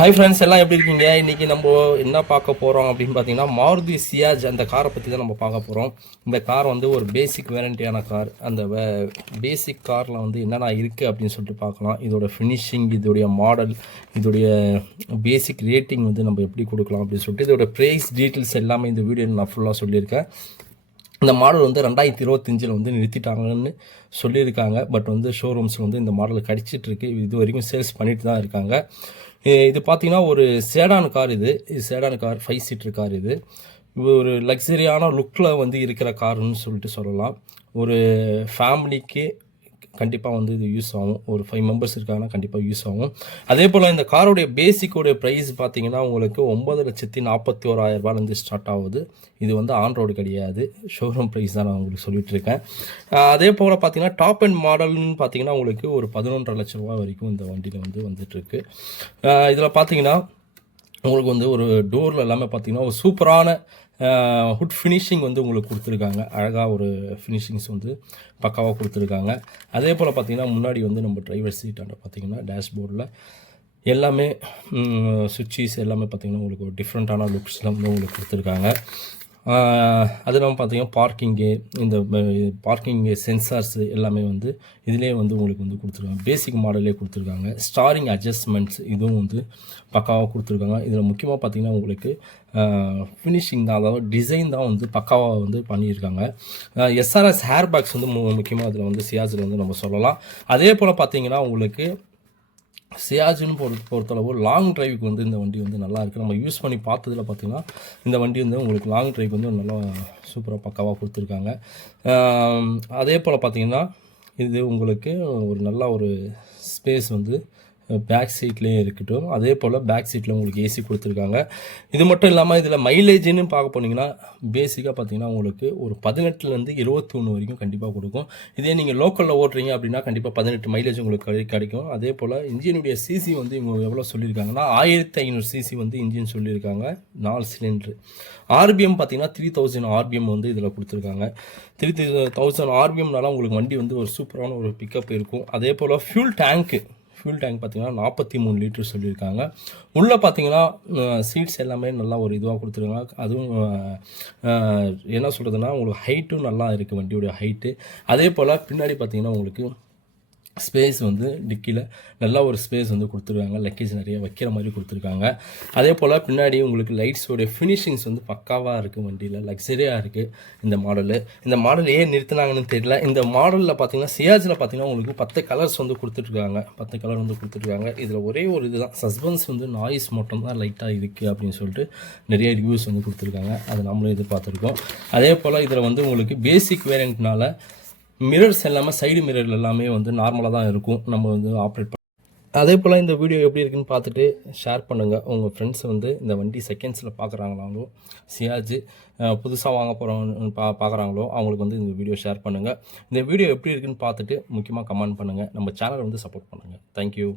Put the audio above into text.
Hi friends, எல்லாம் எப்படி இருக்கீங்க? இன்றைக்கி நம்ம என்ன பார்க்க போகிறோம் அப்படின்னு பார்த்தீங்கன்னா, மாருதி சியாஜ் அந்த காரை பற்றி தான் நம்ம பார்க்க போகிறோம். இந்த கார் வந்து ஒரு பேசிக் வேரண்டியான கார். அந்த பேசிக் காரில் வந்து என்னென்ன இருக்குது அப்படின்னு சொல்லிட்டு பார்க்கலாம். இதோட ஃபினிஷிங், இதோடைய மாடல், இதோடைய பேசிக் ரேட்டிங் வந்து நம்ம எப்படி கொடுக்கலாம் அப்படின்னு சொல்லிட்டு இதோட ப்ரைஸ் டீட்டெயில்ஸ் எல்லாமே இந்த வீடியோவில் நான் ஃபுல்லாக சொல்லியிருக்கேன். இந்த மாடல் வந்து 2025 வந்து நிறுத்திட்டாங்கன்னு சொல்லியிருக்காங்க. பட் வந்து ஷோரூம்ஸ் வந்து இந்த மாடல் கிடச்சிட்ருக்கு. இது வரைக்கும் சேல்ஸ் பண்ணிட்டு தான் இருக்காங்க. இது பார்த்தீங்கன்னா ஒரு சேடான் கார். இது சேடான் கார், 5 சீட்டர் கார். இது ஒரு லக்ஸரியான லுக்கில் வந்து இருக்கிற காருன்னு சொல்லிட்டு சொல்லலாம். ஒரு ஃபேமிலிக்கு கண்டிப்பாக வந்து இது யூஸ் ஆகும். ஒரு 5 மெம்பர்ஸ் இருக்காங்கன்னா கண்டிப்பாக யூஸ் ஆகும். அதே போல் இந்த காரோடைய பேசிக்கோடைய ப்ரைஸ் பார்த்தீங்கன்னா உங்களுக்கு 9,41,000 ஸ்டார்ட் ஆகுது. இது வந்து ஆன் ரோடு கிடையாது, ஷோரூம் ப்ரைஸ் தான் நான் உங்களுக்கு சொல்லிட்டு இருக்கேன். அதே போல் பார்த்தீங்கன்னா டாப் அண்ட் மாடல்னு பார்த்தீங்கன்னா உங்களுக்கு ஒரு 11.5 லட்ச ரூபா வரைக்கும் இந்த வண்டியில் வந்து வந்துட்டுருக்கு. இதில் பார்த்தீங்கன்னா உங்களுக்கு வந்து ஒரு டோரில் எல்லாமே பார்த்தீங்கன்னா ஒரு சூப்பரான ஹுட் ஃபினிஷிங் வந்து உங்களுக்கு கொடுத்துருக்காங்க. அழகாக ஒரு ஃபினிஷிங்ஸ் வந்து பக்காவாக கொடுத்துருக்காங்க. அதே போல் பார்த்திங்கன்னா முன்னாடி வந்து நம்ம டிரைவர் சீட்டாண்ட பார்த்திங்கன்னா டேஷ்போர்டில் எல்லாமே சுவிட்சஸ் எல்லாமே பார்த்திங்கன்னா உங்களுக்கு ஒரு டிஃப்ரெண்ட்டான லுக்ஸில் வந்து உங்களுக்கு கொடுத்துருக்காங்க. அது இல்லாமல் பார்த்தீங்கன்னா பார்க்கிங்கு, இந்த பார்க்கிங்கு சென்சார்ஸு எல்லாமே வந்து இதிலே வந்து உங்களுக்கு வந்து கொடுத்துருக்காங்க. பேசிக் மாடலே கொடுத்துருக்காங்க. ஸ்டாரிங் அட்ஜஸ்ட்மெண்ட்ஸ் இதுவும் வந்து பக்காவாக கொடுத்துருக்காங்க. இதில் முக்கியமாக பார்த்தீங்கன்னா உங்களுக்கு ஃபினிஷிங் தான், அதாவது டிசைன் தான் வந்து பக்காவாக வந்து பண்ணியிருக்காங்க. எஸ்ஆர்எஸ் ஹேர் பேக்ஸ் வந்து முக்கியமாக அதில் வந்து சியாஜில் வந்து நம்ம சொல்லலாம். அதே போல் பார்த்தீங்கன்னா உங்களுக்கு சியாஜின்னு பொறுத்தளவு லாங் டிரைவுக்கு வந்து இந்த வண்டி வந்து நல்லா இருக்குது. நம்ம யூஸ் பண்ணி பார்த்ததில் பார்த்திங்கன்னா இந்த வண்டி வந்து உங்களுக்கு லாங் டிரைவ் வந்து நல்லா சூப்பராக பக்காவாக கொடுத்துருக்காங்க. அதே போல் பார்த்திங்கன்னா இது உங்களுக்கு ஒரு நல்ல ஒரு ஸ்பேஸ் வந்து பேக் சீட்லேயும் இருக்கட்டும். அதே போல் பேக் சீட்டில் உங்களுக்கு ஏசி கொடுத்துருக்காங்க. இது மட்டும் இல்லாமல் இதில் மைலேஜ்னு பார்க்க போனீங்கன்னா பேசிக்காக பார்த்தீங்கன்னா உங்களுக்கு ஒரு 18லேருந்து 21 வரைக்கும் கண்டிப்பாக கொடுக்கும். இதே நீங்கள் லோக்கலில் ஓட்டுறீங்க அப்படின்னா கண்டிப்பாக 18 மைலேஜ் உங்களுக்கு கிடைக்கும். அதே போல் இன்ஜினுடைய சிசி வந்து இவங்க எவ்வளோ சொல்லியிருக்காங்கன்னா 1500 சிசி வந்து இன்ஜின் சொல்லியிருக்காங்க, 4 சிலிண்டரு. ஆர்பிஎம் பார்த்தீங்கன்னா 3000 ஆர்பிஎம் வந்து இதில் கொடுத்துருக்காங்க. 3000 ஆர்பிஎம்னால உங்களுக்கு வண்டி வந்து ஒரு சூப்பரான ஒரு பிக்கப் இருக்கும். அதே போல் ஃபியூல் டேங்க் பார்த்தீங்கன்னா 43 லிட்டர் சொல்லியிருக்காங்க. உள்ளே பார்த்தீங்கன்னா சீட்ஸ் எல்லாமே நல்லா ஒரு இதுவாக கொடுத்துருக்காங்க. அதுவும் என்ன சொல்கிறதுனா உங்களுக்கு ஹைட்டும் நல்லா இருக்குது வண்டியோடைய ஹைட்டு. அதே போல் பின்னாடி பார்த்தீங்கன்னா உங்களுக்கு ஸ்பேஸ் வந்து டிக்கியில் நல்லா ஒரு ஸ்பேஸ் வந்து கொடுத்துருக்காங்க. லக்கேஜ் நிறைய வைக்கிற மாதிரி கொடுத்துருக்காங்க. அதே போல் பின்னாடி உங்களுக்கு லைட்ஸோடைய ஃபினிஷிங்ஸ் வந்து பக்காவாக இருக்குது. வண்டியில் லக்ஸரியாக இருக்குது இந்த மாடலு. இந்த மாடல் ஏன் நிறுத்தினாங்கன்னு தெரியல. இந்த மாடலில் பார்த்தீங்கன்னா சியாஜில் பார்த்தீங்கன்னா உங்களுக்கு 10 கலர்ஸ் வந்து கொடுத்துட்ருக்காங்க. 10 கலர் வந்து கொடுத்துட்ருக்காங்க. இதில் ஒரே ஒரு இதுதான் சஸ்பென்ஸ் வந்து நாய்ஸ் மட்டும் தான் லைட்டாக இருக்குது அப்படின்னு சொல்லிட்டு நிறைய ரிவ்யூஸ் வந்து கொடுத்துருக்காங்க. அதை நம்மளும் எதிர்பார்த்துருக்கோம். அதே போல் இதில் வந்து உங்களுக்கு பேசிக் வேரியண்ட்னால மிரர்ஸ் எல்லாமே சைடு மிரர் எல்லாமே வந்து நார்மலாக தான் இருக்கும். நம்ம வந்து ஆப்ரேட் அதே போல் இந்த வீடியோ எப்படி இருக்குன்னு பார்த்துட்டு ஷேர் பண்ணுங்கள். உங்கள் ஃப்ரெண்ட்ஸ் வந்து இந்த வண்டி செகண்ட்ஸில் பார்க்குறாங்களாங்களோ, சியாஜ் புதுசாக வாங்க போகிறவங்க பார்க்குறாங்களோ அவங்களுக்கு வந்து இந்த வீடியோ ஷேர் பண்ணுங்கள். இந்த வீடியோ எப்படி இருக்குன்னு பார்த்துட்டு முக்கியமாக கமெண்ட் பண்ணுங்கள். நம்ம சேனலை வந்து சப்போர்ட் பண்ணுங்கள். தேங்க்யூ.